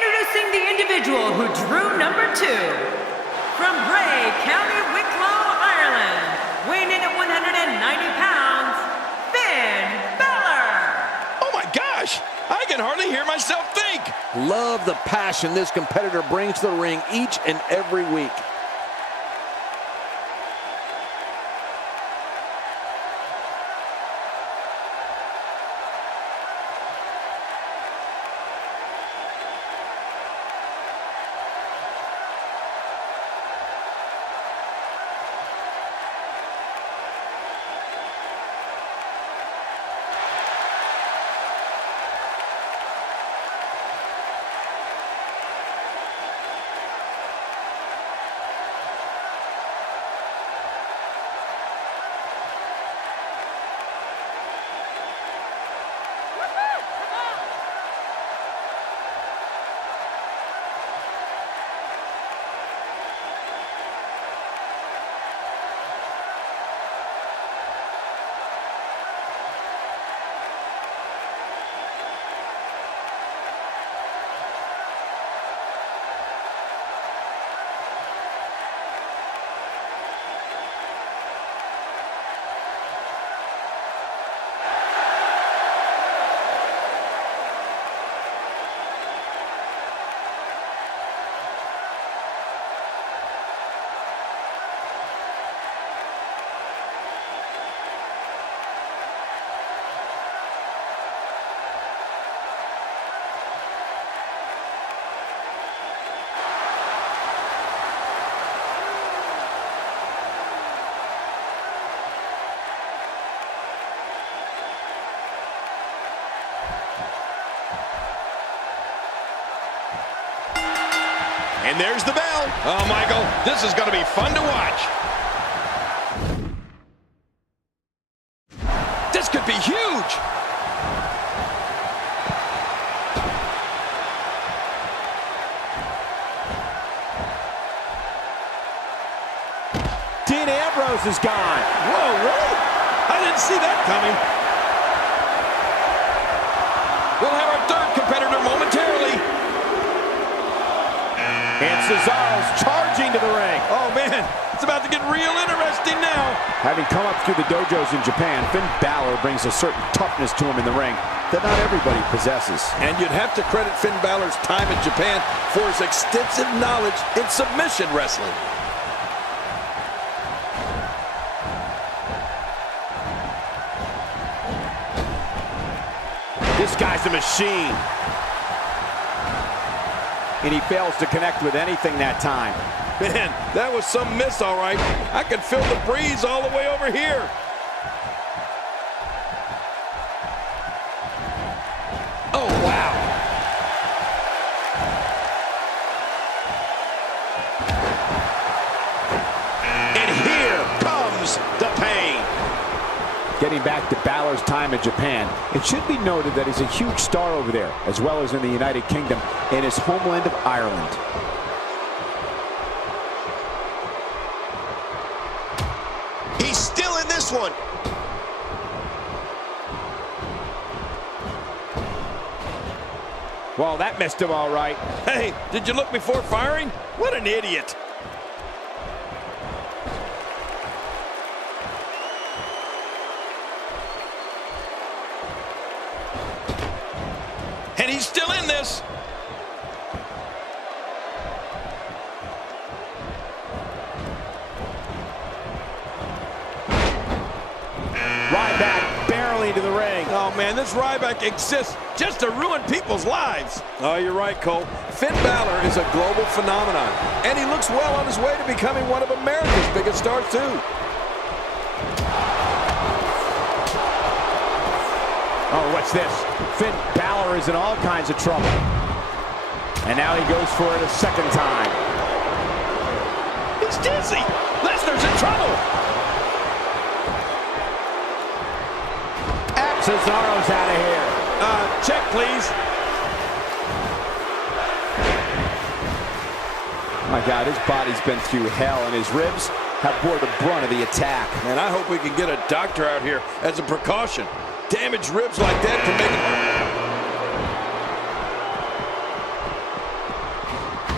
Introducing the individual who drew number 2. From Bray, County Wicklow, Ireland, weighing in at 190 pounds, Finn Balor. Oh my gosh, I can hardly hear myself think. Love the passion this competitor brings to the ring each and every week. And there's the bell. Oh, Michael, this is going to be fun to watch. This could be huge. Dean Ambrose is gone. Whoa, really? I didn't see that coming. We'll have our third competitor momentarily. And Cesaro's charging to the ring. Oh, man, it's about to get real interesting now. Having come up through the dojos in Japan, Finn Balor brings a certain toughness to him in the ring that not everybody possesses. And you'd have to credit Finn Balor's time in Japan for his extensive knowledge in submission wrestling. This guy's a machine. And he fails to connect with anything that time. Man, that was some miss, all right. I can feel the breeze all the way over here. Oh, wow. And here comes the pain. Getting back to Balor's time in Japan, it should be noted that he's a huge star over there, as well as in the United Kingdom, in his homeland of Ireland. He's still in this one. Well, that missed him all right. Hey, did you look before firing? What an idiot. And he's still in this. Ryback barely to the ring. Oh, man, this Ryback exists just to ruin people's lives. Oh, you're right, Cole. Finn Balor is a global phenomenon, and he looks well on his way to becoming one of America's biggest stars, too. Oh, what's this? Finn Balor is in all kinds of trouble. And now he goes for it a second time. He's dizzy. Lesnar's in trouble. Cesaro's out of here. Check, please. My God, his body's been through hell, and his ribs have bore the brunt of the attack. And I hope we can get a doctor out here as a precaution. Damaged ribs like that can make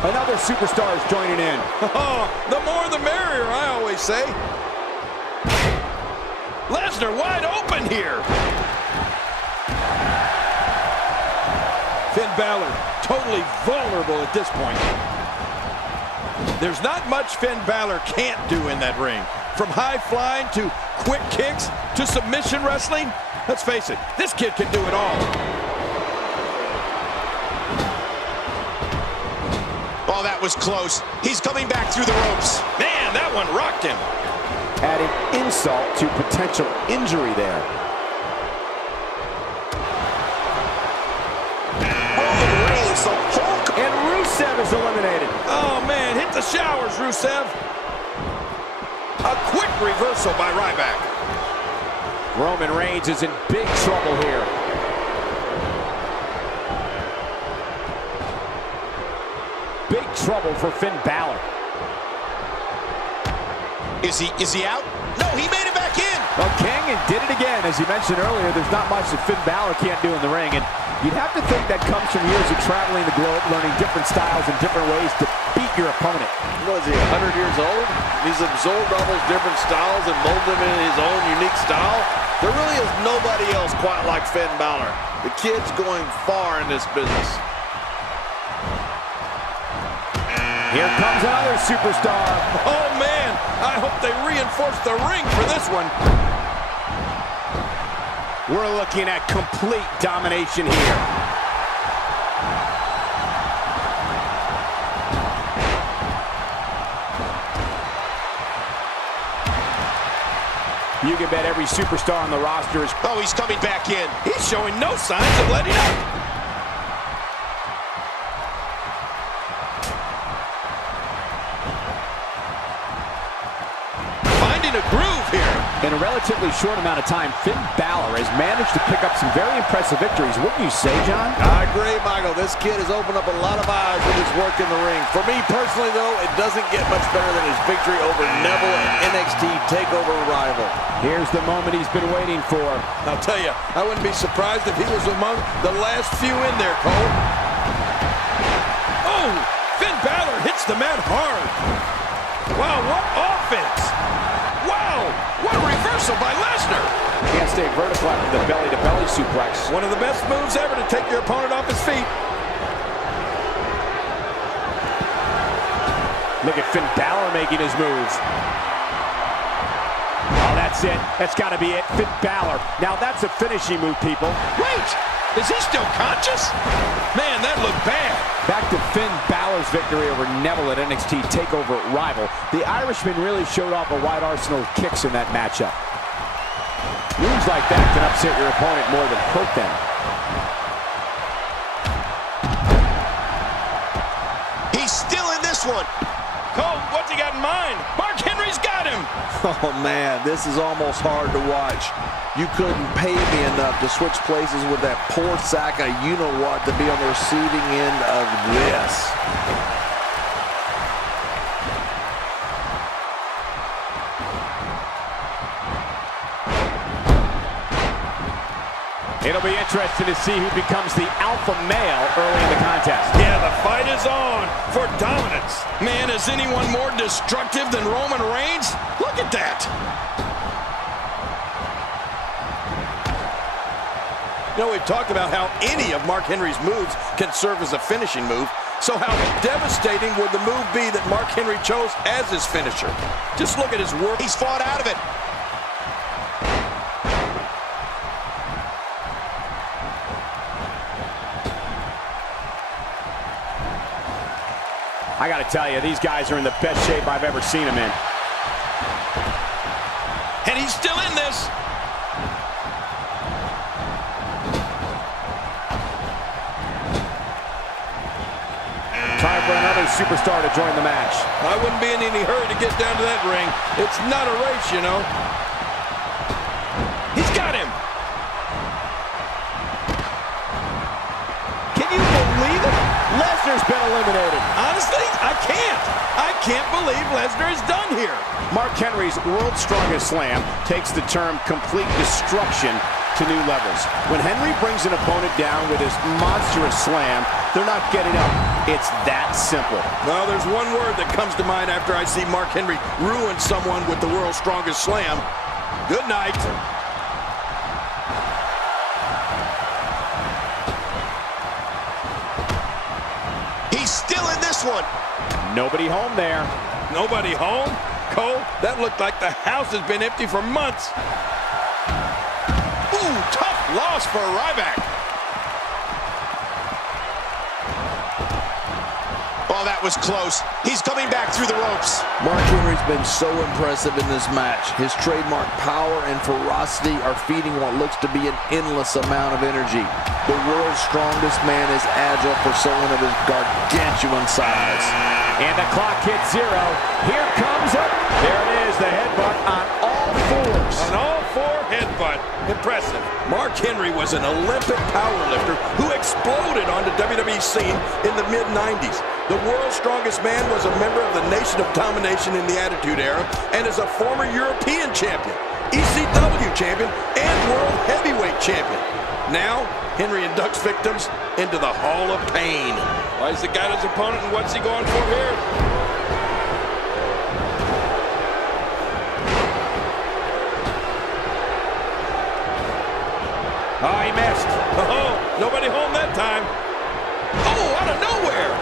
Another superstar is joining in. Oh, the more the merrier, I always say. Lesnar wide open here. Finn Balor totally vulnerable at this point. There's not much Finn Balor can't do in that ring. From high flying to quick kicks to submission wrestling. Let's face it, this kid can do it all. Oh, that was close. He's coming back through the ropes. Man, that one rocked him. Adding insult to potential injury there. Roman Reigns, the Hulk. And Rusev is eliminated. Oh, man, hit the showers, Rusev. A quick reversal by Ryback. Roman Reigns is in big trouble here. Big trouble for Finn Balor. Is he out? No, he made it back in. Well, Kane did it again. As you mentioned earlier, there's not much that Finn Balor can't do in the ring. And you'd have to think that comes from years of traveling the globe, learning different styles and different ways to beat your opponent. What is he, 100 years old? He's absorbed all those different styles and molded them in his own unique style. There really is nobody else quite like Finn Balor. The kid's going far in this business. Here comes another superstar. Oh, man, I hope they reinforce the ring for this one. We're looking at complete domination here. You can bet every superstar on the roster is... Oh, he's coming back in. He's showing no signs of letting up. Finding a groove here. In a relatively short amount of time, Finn Balor has managed to pick up some very impressive victories. Wouldn't you say, John? I agree, Michael. This kid has opened up a lot of eyes with his work in the ring. For me personally, though, it doesn't get much better than his victory over Neville and NXT TakeOver rival. Here's the moment he's been waiting for. I'll tell you, I wouldn't be surprised if he was among the last few in there, Cole. Oh, Finn Balor hits the mat hard. Wow, what offense. Wow, what a reversal by Lesnar. Can't stay vertical after the belly-to-belly suplex. One of the best moves ever to take your opponent off his feet. Look at Finn Balor making his move. Oh, that's it. That's got to be it. Finn Balor. Now that's a finishing move, people. Wait, is he still conscious? Man, that looked bad. Back to Finn Balor's victory over Neville at NXT TakeOver rival. The Irishman really showed off a wide arsenal of kicks in that matchup. Moves like that can upset your opponent more than hurt them. He's still in this one. Cole, what's he got in mind? Mark Henry's got him. Oh, man, this is almost hard to watch. You couldn't pay me enough to switch places with that poor sack of you-know-what to be on the receiving end of this. It'll be interesting to see who becomes the alpha male early in the contest. Yeah, the fight is on for dominance. Man, is anyone more destructive than Roman Reigns? Look at that. You know, we've talked about how any of Mark Henry's moves can serve as a finishing move. So how devastating would the move be that Mark Henry chose as his finisher? Just look at his work. He's fought out of it. I got to tell you, these guys are in the best shape I've ever seen them in. And he's still in this. Time for another superstar to join the match. I wouldn't be in any hurry to get down to that ring. It's not a race, you know. He's got him. Can you believe it? Lesnar's been eliminated. Honestly, I can't. I can't believe Lesnar is done here. Mark Henry's world's strongest slam takes the term complete destruction to new levels. When Henry brings an opponent down with his monstrous slam, they're not getting up. It's that simple. Well, there's one word that comes to mind after I see Mark Henry ruin someone with the world's strongest slam. Good night. He's still in this one. Nobody home there. Nobody home? Cole, that looked like the house has been empty for months. Ooh, tough loss for Ryback. Oh, that was close. He's coming back through the ropes. Mark Henry's been so impressive in this match. His trademark power and ferocity are feeding what looks to be an endless amount of energy. The world's strongest man is agile for someone of his gargantuan size. And the clock hits 0. Here comes it. There it is, the headbutt on all fours. An all-four headbutt. Impressive. Mark Henry was an Olympic powerlifter who exploded on the WWE scene in the mid-90s. The world's strongest man was a member of the Nation of Domination in the Attitude Era and is a former European champion, ECW champion, and world heavyweight champion. Now, Henry inducts victims into the Hall of Pain. Why is the guy his opponent, and what's he going for here? Oh, he missed. Oh, nobody home that time. Oh, out of nowhere.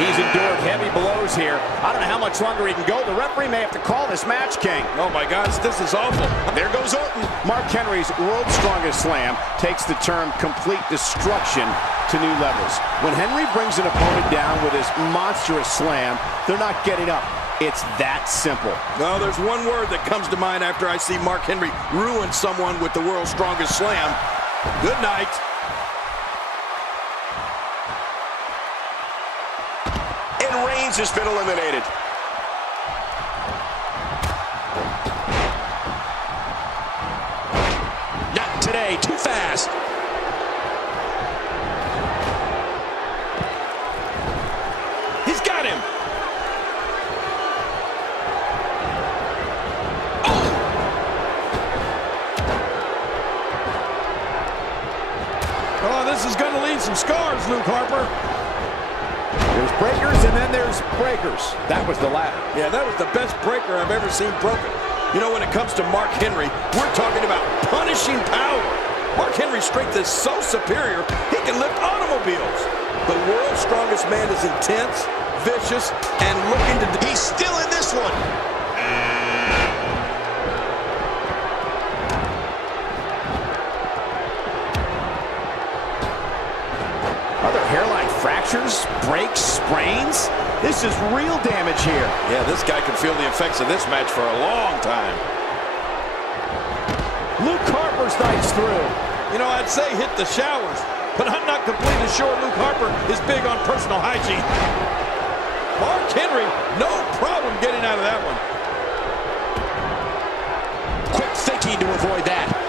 He's endured heavy blows here. I don't know how much longer he can go. The referee may have to call this match, King. Oh, my gosh, this is awful. There goes Orton. Mark Henry's world's strongest slam takes the term complete destruction to new levels. When Henry brings an opponent down with his monstrous slam, they're not getting up. It's that simple. Well, there's one word that comes to mind after I see Mark Henry ruin someone with the world's strongest slam. Good night. And Reigns has been eliminated. Not today, too fast. He's got him. Oh, this is going to leave some scars, Luke Harper. There's breakers and then there's breakers. That was the latter. Yeah, that was the best breaker I've ever seen broken. You know, when it comes to Mark Henry, we're talking about punishing power. Mark Henry's strength is so superior, he can lift automobiles. The world's strongest man is intense, vicious, and looking to... He's still in this one. Are there hairline fractures, breaks, sprains? This is real damage here. Yeah, this guy can feel the effects of this match for a long time. Luke Harper's knife's through. You know, I'd say hit the showers, but I'm not completely sure Luke Harper is big on personal hygiene. Mark Henry, no problem getting out of that one. Quick thinking to avoid that.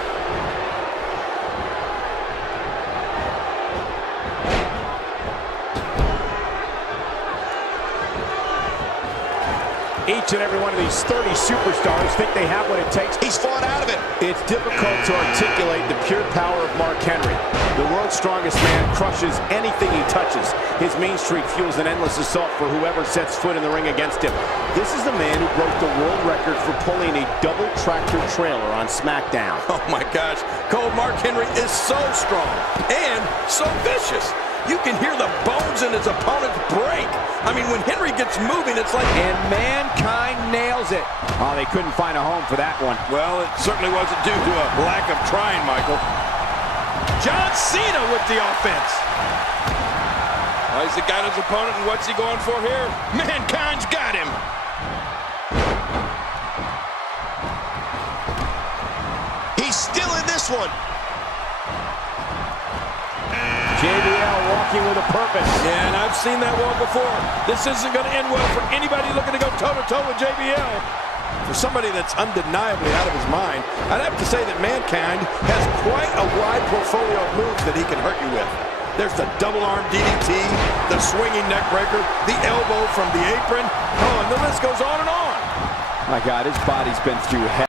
Each and every one of these 30 superstars think they have what it takes. He's fought out of it. It's difficult to articulate the pure power of Mark Henry. The world's strongest man crushes anything he touches. His mean streak fuels an endless assault for whoever sets foot in the ring against him. This is the man who broke the world record for pulling a double tractor trailer on SmackDown. Oh my gosh, Cole, Mark Henry is so strong and so vicious. You can hear the bones in his opponents break. I mean, when Henry gets moving, it's like... And Mankind nails it. Oh, they couldn't find a home for that one. Well, it certainly wasn't due to a lack of trying, Michael. John Cena with the offense. Well, he's got his opponent, and what's he going for here? Mankind's got him. He's still in this one. JBL walking with a purpose. Yeah, and I've seen that walk before. This isn't going to end well for anybody looking to go toe-to-toe with JBL. For somebody that's undeniably out of his mind, I'd have to say that Mankind has quite a wide portfolio of moves that he can hurt you with. There's the double arm DDT, the swinging neck breaker, the elbow from the apron. Oh, and the list goes on and on. My God, his body's been through hell.